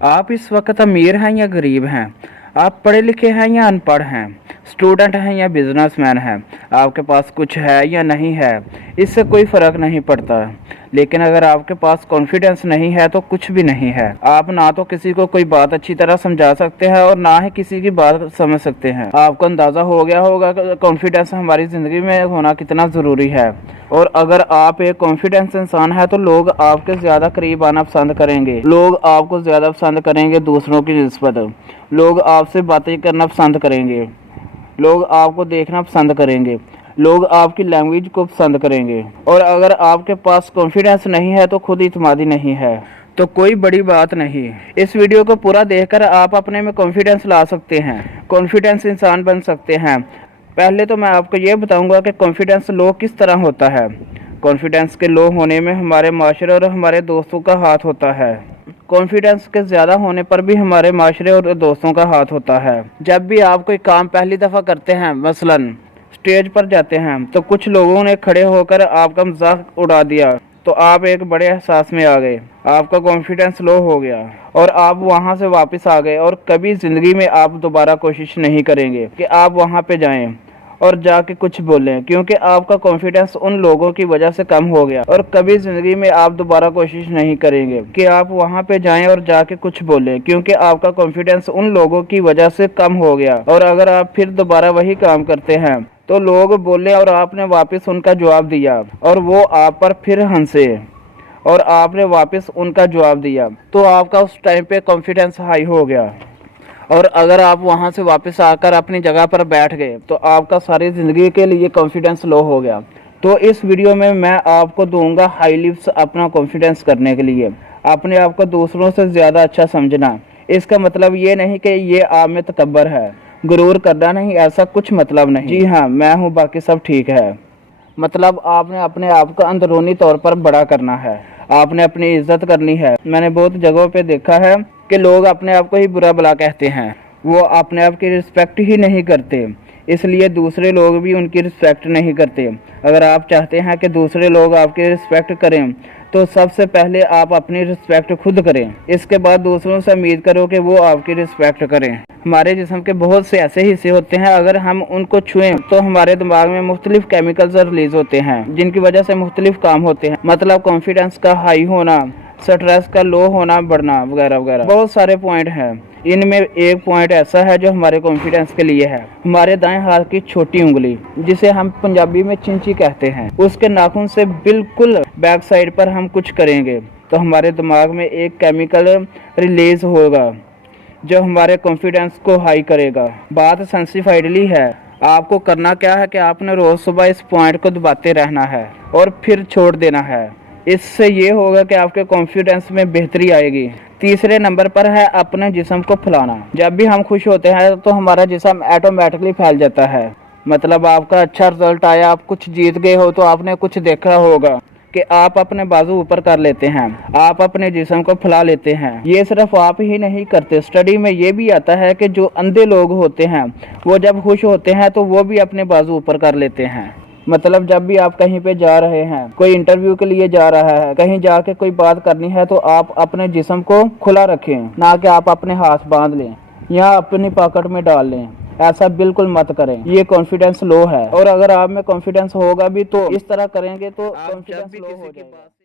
आप इस वक्त अमीर हैं या गरीब हैं, आप पढ़े लिखे हैं या अनपढ़ हैं, स्टूडेंट हैं या बिजनेसमैन हैं, आपके पास कुछ है या नहीं है, इससे कोई फ़र्क नहीं पड़ता। लेकिन अगर आपके पास कॉन्फिडेंस नहीं है तो कुछ भी नहीं है। आप ना तो किसी को कोई बात अच्छी तरह समझा सकते हैं और ना ही किसी की बात समझ सकते हैं। आपको अंदाज़ा हो गया होगा कि कॉन्फिडेंस हमारी ज़िंदगी में होना कितना ज़रूरी है। और अगर आप एक कॉन्फिडेंस इंसान है तो लोग आपके ज़्यादा करीब आना पसंद करेंगे, लोग आपको ज़्यादा पसंद करेंगे दूसरों की निस्बत, लोग आपसे बातें करना पसंद करेंगे, लोग आपको देखना पसंद करेंगे, लोग आपकी लैंग्वेज को पसंद करेंगे। और अगर आपके पास कॉन्फिडेंस नहीं है तो खुद इत्मीदी नहीं है तो कोई बड़ी बात नहीं। इस वीडियो को पूरा देखकर आप अपने में कॉन्फिडेंस ला सकते हैं, कॉन्फिडेंस इंसान बन सकते हैं। पहले तो मैं आपको ये बताऊंगा कि कॉन्फिडेंस लो किस तरह होता है। कॉन्फिडेंस के लो होने में हमारे माशरे और हमारे दोस्तों का हाथ होता है। कॉन्फिडेंस के ज़्यादा होने पर भी हमारे माशरे और दोस्तों का हाथ होता है। जब भी आप कोई काम पहली दफ़ा करते हैं, मसलन स्टेज पर जाते हैं, तो कुछ लोगों ने खड़े होकर आपका मजाक उड़ा दिया तो आप एक बड़े एहसास में आ गए, आपका कॉन्फिडेंस लो हो गया और आप वहां से वापस आ गए। और कभी ज़िंदगी में आप दोबारा कोशिश नहीं करेंगे कि आप वहां पे जाएं और जाके कुछ बोलें, क्योंकि आपका कॉन्फिडेंस उन लोगों की वजह से कम हो गया। और कभी ज़िंदगी में आप दोबारा कोशिश नहीं करेंगे कि आप वहां पे जाएं और जाके कुछ बोलें, क्योंकि आपका कॉन्फिडेंस उन लोगों की वजह से कम हो गया। और अगर आप फिर दोबारा वही काम करते हैं तो लोग बोले और आपने वापस उनका जवाब दिया और वो आप पर फिर हंसे और आपने वापस उनका जवाब दिया, तो आपका उस टाइम पे कॉन्फिडेंस हाई हो गया। और अगर आप वहां से वापस आकर अपनी जगह पर बैठ गए तो आपका सारी ज़िंदगी के लिए कॉन्फिडेंस लो हो गया। तो इस वीडियो में मैं आपको दूंगा हाई टिप्स अपना कॉन्फिडेंस करने के लिए, अपने आप को दूसरों से ज़्यादा अच्छा समझना। इसका मतलब ये नहीं कि ये आप में तकब्बर है, गुरूर करना नहीं, ऐसा कुछ मतलब नहीं। जी हाँ, मैं हूँ, बाकी सब ठीक है। मतलब आपने अपने आप को अंदरूनी तौर पर बड़ा करना है, आपने अपनी इज्जत करनी है। मैंने बहुत जगहों पे देखा है कि लोग अपने आप को ही बुरा भला कहते हैं, वो अपने आप की रिस्पेक्ट ही नहीं करते, इसलिए दूसरे लोग भी उनकी रिस्पेक्ट नहीं करते। अगर आप चाहते हैं कि दूसरे लोग आपकी रिस्पेक्ट करें तो सबसे पहले आप अपनी रिस्पेक्ट खुद करें, इसके बाद दूसरों से उम्मीद करो कि वो आपकी रिस्पेक्ट करें। हमारे जिस्म के बहुत से ऐसे हिस्से होते हैं, अगर हम उनको छुएं तो हमारे दिमाग में मुख्तलिफ केमिकल्स रिलीज होते हैं जिनकी वजह से मुख्तलिफ काम होते हैं। मतलब कॉन्फिडेंस का हाई होना, स्ट्रेस का लो होना, बढ़ना वगैरह वगैरह, बहुत सारे पॉइंट हैं। इनमें एक पॉइंट ऐसा है जो हमारे कॉन्फिडेंस के लिए है। हमारे दाएं हाथ की छोटी उंगली, जिसे हम पंजाबी में चिंची कहते हैं, उसके नाखून से बिल्कुल बैक साइड पर हम कुछ करेंगे तो हमारे दिमाग में एक केमिकल रिलीज होगा जो हमारे कॉन्फिडेंस को हाई करेगा। बात सेंसिफाइडली है। आपको करना क्या है कि आपने रोज़ सुबह इस पॉइंट को दबाते रहना है और फिर छोड़ देना है। इससे ये होगा कि आपके कॉन्फिडेंस में बेहतरी आएगी। तीसरे नंबर पर है अपने जिस्म को फैलाना। जब भी हम खुश होते हैं तो हमारा जिस्म ऑटोमेटिकली फैल जाता है। मतलब आपका अच्छा रिजल्ट आया, आप कुछ जीत गए हो तो आपने कुछ देखा होगा कि आप अपने बाजू ऊपर कर लेते हैं, आप अपने जिस्म को फैला लेते हैं। ये सिर्फ आप ही नहीं करते, स्टडी में ये भी आता है कि जो अंधे लोग होते हैं वो जब खुश होते हैं तो वो भी अपने बाजू ऊपर कर लेते हैं। मतलब जब भी आप कहीं पे जा रहे हैं, कोई इंटरव्यू के लिए जा रहा है, कहीं जाके कोई बात करनी है, तो आप अपने जिस्म को खुला रखें, ना कि आप अपने हाथ बांध लें या अपनी पॉकेट में डाल लें। ऐसा बिल्कुल मत करें, ये कॉन्फिडेंस लो है। और अगर आप में कॉन्फिडेंस होगा भी तो इस तरह करेंगे तो कॉन्फिडेंस लो हो जाएगा।